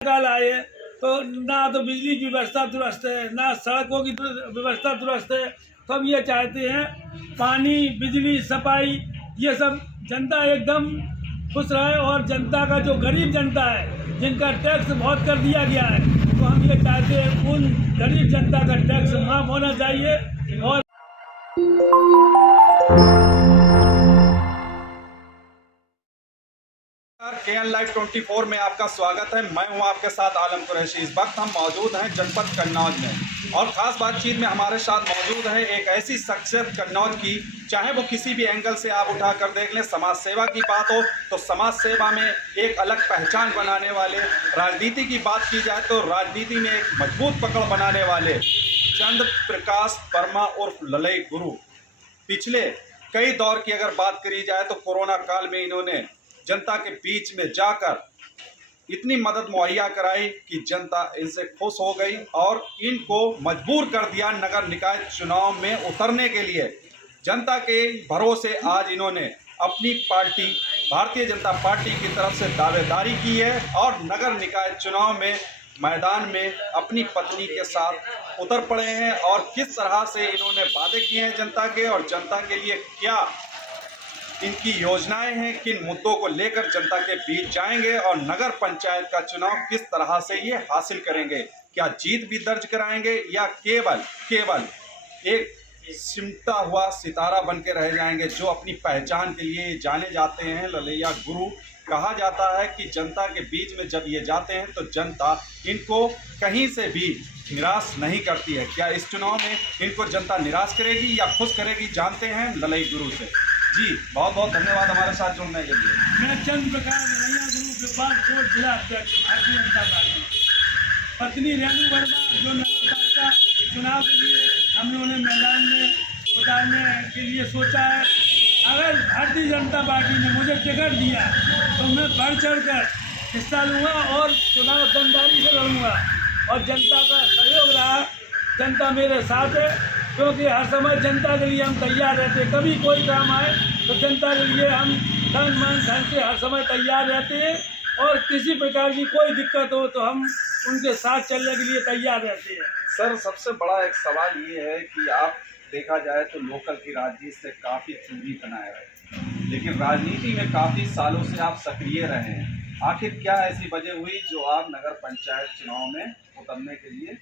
काल आए तो ना तो बिजली की व्यवस्था दुरुस्त है, ना सड़कों की व्यवस्था दुरुस्त है। तो हम ये चाहते हैं पानी, बिजली, सफाई, ये सब जनता एकदम खुश रहे। और जनता का जो गरीब जनता है जिनका टैक्स बहुत कर दिया गया है, तो हम ये चाहते हैं उन गरीब जनता का टैक्स माफ होना चाहिए। और KN Live 24 में आपका स्वागत है। मैं हूं आपके साथ आलम कुरैशी। इस वक्त हम मौजूद हैं जनपद कन्नौज में और ख़ास बातचीत में हमारे साथ मौजूद है एक ऐसी शख्सियत कन्नौज की, चाहे वो किसी भी एंगल से आप उठा कर देख लें। समाज सेवा की बात हो तो समाज सेवा में एक अलग पहचान बनाने वाले, राजनीति की बात की जाए तो राजनीति में एक मजबूत पकड़ बनाने वाले चंद्र प्रकाश वर्मा उर्फ ललई गुरु। पिछले कई दौर की अगर बात करी जाए तो कोरोना काल में इन्होंने जनता के बीच में जाकर इतनी मदद मुहैया कराई कि जनता इनसे खुश हो गई और इनको मजबूर कर दिया नगर निकाय चुनाव में उतरने के लिए। जनता के भरोसे आज इन्होंने अपनी पार्टी भारतीय जनता पार्टी की तरफ से दावेदारी की है और नगर निकाय चुनाव में मैदान में अपनी पत्नी के साथ उतर पड़े हैं। और किस तरह से इन्होंने वादे किए हैं जनता के और जनता के लिए क्या इनकी योजनाएं हैं, किन मुद्दों को लेकर जनता के बीच जाएंगे और नगर पंचायत का चुनाव किस तरह से ये हासिल करेंगे, क्या जीत भी दर्ज कराएंगे या केवल एक सिमटा हुआ सितारा बन के रह जाएंगे। जो अपनी पहचान के लिए जाने जाते हैं, ललैया गुरु कहा जाता है कि जनता के बीच में जब ये जाते हैं तो जनता इनको कहीं से भी निराश नहीं करती है। क्या इस चुनाव में इनको जनता निराश करेगी या खुश करेगी, जानते हैं ललई गुरु से। जी बहुत बहुत धन्यवाद हमारे साथ जुड़ने के लिए। मैं चंद्र प्रकाश ललैया गुरु गोपालपुर जिला अध्यक्ष भारतीय जनता पार्टी। पत्नी रेणु वर्मा जो नगर पालिका चुनाव के लिए हम लोगों ने मैदान में उतारने के लिए सोचा है। अगर भारतीय जनता पार्टी ने मुझे टिकट दिया तो मैं बढ़ चढ़ कर हिस्सा लूँगा और चुनाव ईमानदारी से लड़ूँगा। और जनता का सहयोग रहा, जनता मेरे साथ है, क्योंकि हर समय जनता के लिए हम तैयार रहते हैं। कभी कोई काम आए तो जनता के लिए हम तन मन धन से हर समय तैयार रहते हैं और किसी प्रकार की कोई दिक्कत हो तो हम उनके साथ चलने के लिए तैयार रहते हैं। सर सबसे बड़ा एक सवाल ये है कि आप देखा जाए तो लोकल की राजनीति से काफ़ी दूरी बनाए रहे, लेकिन राजनीति में काफ़ी सालों से आप सक्रिय रहे हैं। आखिर क्या ऐसी वजह हुई जो आप नगर पंचायत चुनाव में उतरने के लिए?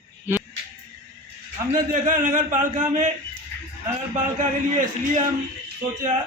हमने देखा नगर पालिका के लिए इसलिए हम सोचा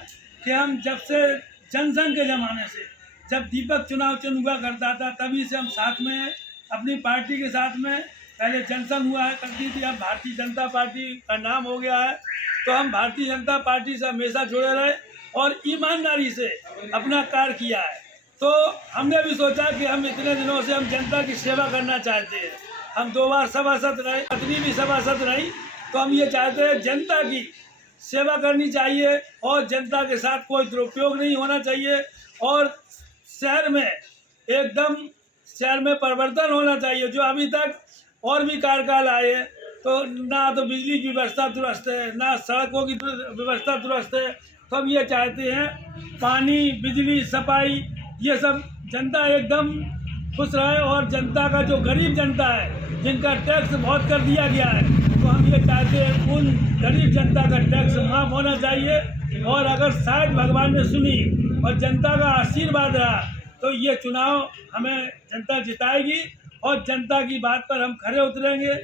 कि हम जब से जनसंघ के ज़माने से जब दीपक चुनाव हुआ करता था तभी से हम साथ में अपनी पार्टी के साथ में, पहले जनसंघ हुआ है करती थी, अब भारतीय जनता पार्टी का नाम हो गया है। तो हम भारतीय जनता पार्टी से हमेशा जुड़े रहे और ईमानदारी से अपना कार्य किया है। तो हमने भी सोचा कि हम इतने दिनों से हम जनता की सेवा करना चाहते हैं। हम 2 बार सभासद रहे, पत्नी भी सभासद रही, तो हम ये चाहते हैं जनता की सेवा करनी चाहिए और जनता के साथ कोई दुरुपयोग नहीं होना चाहिए और शहर में परिवर्तन होना चाहिए। जो अभी तक और भी कार्यकाल आए तो ना तो बिजली की व्यवस्था दुरुस्त है, ना सड़कों की व्यवस्था दुरुस्त है। तो हम ये चाहते हैं पानी, बिजली, सफाई, ये सब जनता एकदम खुश रहे। और जनता का जो गरीब जनता है जिनका टैक्स बहुत कर दिया गया है, तो हम ये चाहते हैं उन गरीब जनता का टैक्स माफ होना चाहिए। और अगर शायद भगवान ने सुनी और जनता का आशीर्वाद रहा तो ये चुनाव हमें जनता जिताएगी और जनता की बात पर हम खरे उतरेंगे।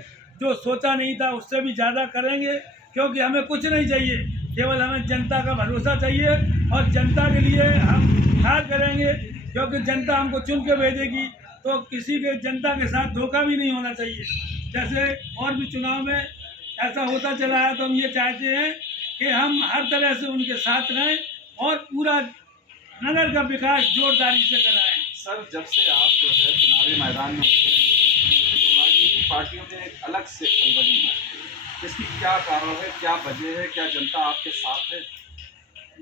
जो सोचा नहीं था उससे भी ज़्यादा करेंगे, क्योंकि हमें कुछ नहीं चाहिए, केवल हमें जनता का भरोसा चाहिए और जनता के लिए हम कार्य करेंगे। क्योंकि जनता हमको चुन के भेजेगी तो किसी के जनता के साथ धोखा भी नहीं होना चाहिए। जैसे और भी चुनाव में ऐसा होता चला है, तो हम ये चाहते हैं कि हम हर तरह से उनके साथ रहें और पूरा नगर का विकास जोरदारी से कराएं। सर जब से आप जो है चुनावी मैदान में उतरे तो राजनीतिक पार्टियों ने एक अलग से खलबली है, इसकी क्या कारण है, क्या वजह है, क्या जनता आपके साथ है?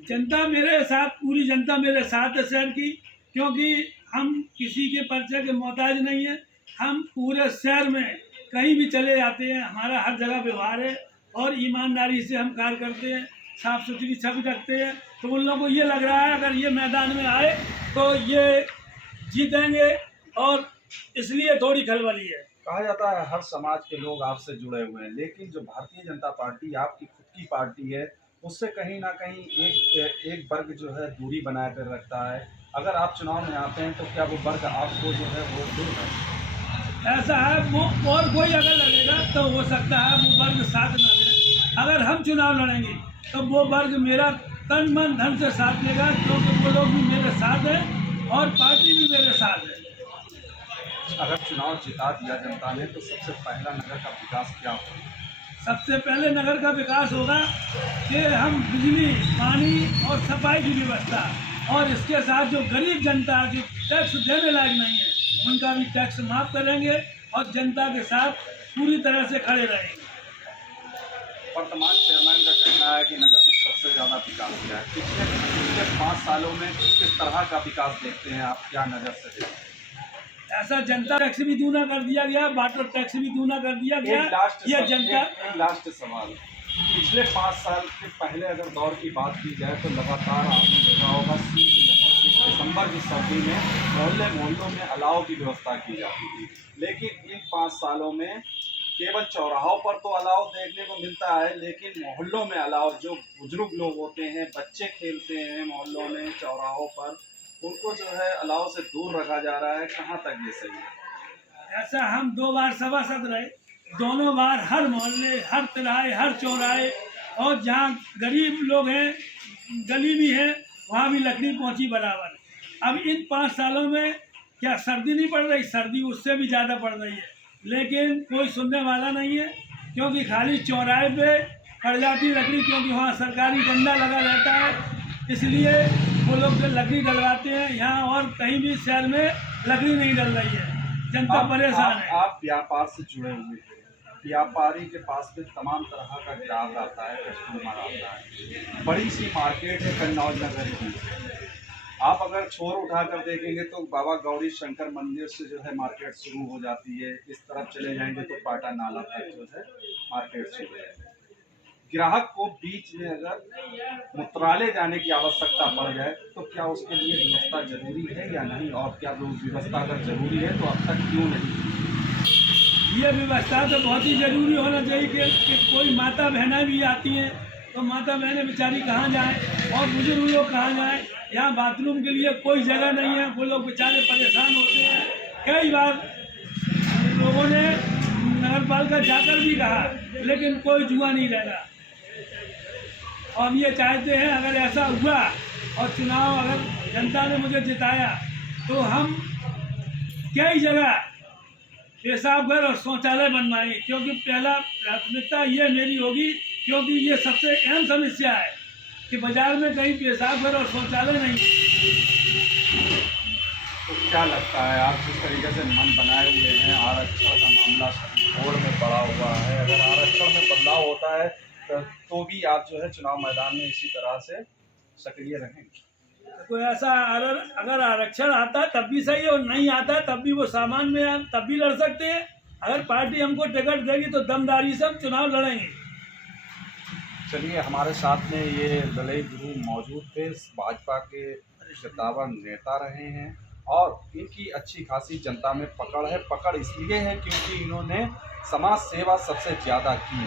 जनता मेरे साथ, पूरी जनता मेरे साथ है शहर की, क्योंकि हम किसी के परिचय के मोहताज नहीं है। हम पूरे शहर में कहीं भी चले जाते हैं, हमारा हर जगह व्यवहार है और ईमानदारी से हम कार्य करते हैं, साफ सुथरी छवि रखते हैं। तो उन लोगों को ये लग रहा है अगर ये मैदान में आए तो ये जीतेंगे और इसलिए थोड़ी खलबली है। कहा जाता है हर समाज के लोग आपसे जुड़े हुए हैं, लेकिन जो भारतीय जनता पार्टी आपकी खुद की पार्टी है, उससे कहीं ना कहीं एक वर्ग जो है दूरी बना कर रखता है। अगर आप चुनाव में आते हैं तो क्या वो वर्ग आपको जो है वोट देगा? ऐसा है, वो और कोई अगर लड़ेगा तो हो सकता है वो वर्ग साथ न दे। अगर हम चुनाव लड़ेंगे तो वो वर्ग मेरा तन मन धन से साथ देगा, क्योंकि वो लोग भी मेरे साथ हैं और पार्टी भी मेरे साथ है। अगर चुनाव जिता दिया जनता ने तो सबसे पहला नगर का विकास क्या होगा? सबसे पहले नगर का विकास होगा कि हम बिजली, पानी और सफाई की व्यवस्था, और इसके साथ जो गरीब जनता जो टैक्स देने लायक नहीं है उनका भी टैक्स माफ करेंगे और जनता के साथ पूरी तरह से खड़े रहेंगे। वर्तमान चेयरमैन का कहना है कि नगर में सबसे ज़्यादा विकास किया है। पिछले 5 सालों में किस तरह का विकास देखते हैं आप, क्या नज़र से देखते हैं? ऐसा जनता टैक्स भी दूना कर दिया गया, वाटर टैक्स भी दूना कर दिया गया। ये जनता एक लास्ट सवाल, पिछले 5 साल के पहले अगर दौर की बात की जाए तो लगातार आपने देखा होगा दिसंबर की सर्दी में मोहल्लों में अलाव की व्यवस्था की जाती थी, लेकिन इन 5 सालों में केवल चौराहों पर तो अलाव देखने को मिलता है, लेकिन मोहल्लों में अलाव, जो बुजुर्ग लोग होते हैं, बच्चे खेलते हैं मोहल्लों में चौराहों पर, उनको जो है अलाव से दूर रखा जा रहा है। कहाँ तक ये सही है? ऐसा हम 2 बार सभासद रहे, दोनों बार हर मोहल्ले, हर तिराहे, हर चौराहे और जहाँ गरीब लोग हैं, गली भी है, वहाँ भी लकड़ी पहुँची बराबर। अब इन 5 सालों में क्या सर्दी नहीं पड़ रही? सर्दी उससे भी ज़्यादा पड़ रही है, लेकिन कोई सुनने वाला नहीं है, क्योंकि खाली चौराहे पे पड़ जाती लकड़ी, क्योंकि वहाँ सरकारी डंडा लगा रहता है, इसलिए वो लोग जो लकड़ी डलवाते हैं यहाँ, और कहीं भी शहर में लकड़ी नहीं डल रही है, जनता परेशान है। आप व्यापार से जुड़े हुए हैं, व्यापारी के पास में तमाम तरह का ग्राहक आता है, कस्टमर आता है, बड़ी सी मार्केट है कन्नौज नगर की। आप अगर छोर उठाकर देखेंगे तो बाबा गौरी शंकर मंदिर से जो है मार्केट शुरू हो जाती है, इस तरफ चले जाएंगे तो पाटा नाला तक जो है मार्केट शुरू है। ग्राहक को बीच में अगर मुत्राले जाने की आवश्यकता पड़ जाए तो क्या उसके लिए व्यवस्था जरूरी है या नहीं, और क्या वो व्यवस्था अगर जरूरी है तो अब तक क्यों नहीं? ये व्यवस्था तो बहुत ही जरूरी होना चाहिए कि कोई माता बहनें भी आती हैं तो माता बहनें बेचारी कहाँ जाएं और बुजुर्ग लोग कहाँ जाएं। यहाँ बाथरूम के लिए कोई जगह नहीं है, वो लोग बेचारे परेशान होते हैं। कई बार लोगों ने नगर पालिका जाकर भी कहा, लेकिन कोई जुआ नहीं लगा। हम ये चाहते हैं अगर ऐसा हुआ और चुनाव अगर जनता ने मुझे जिताया तो हम कई जगह पेशाब घर और शौचालय बनवाएंगे, क्योंकि पहला प्राथमिकता ये मेरी होगी, क्योंकि ये सबसे अहम समस्या है कि बाजार में कहीं पेशाब घर और शौचालय नहीं। तो क्या लगता है, आप जिस तरीके से मन बनाए हुए हैं, आरक्षण का मामला बोर्ड में पड़ा हुआ है, अगर आरक्षण में बदलाव होता है तो भी आप जो है चुनाव मैदान में इसी तरह से सक्रिय रहेंगे? कोई ऐसा अगर आरक्षण आता है तब भी सही है, और नहीं आता तब भी वो सामान में हम तब भी लड़ सकते हैं। अगर पार्टी हमको टिकट देगी तो दमदारी से हम चुनाव लड़ेंगे। चलिए, हमारे साथ में ये दलई गुरु मौजूद थे, भाजपा के खिताबा नेता रहे हैं और इनकी अच्छी खासी जनता में पकड़ है। पकड़ इसलिए है क्योंकि इन्होंने समाज सेवा सबसे ज़्यादा की।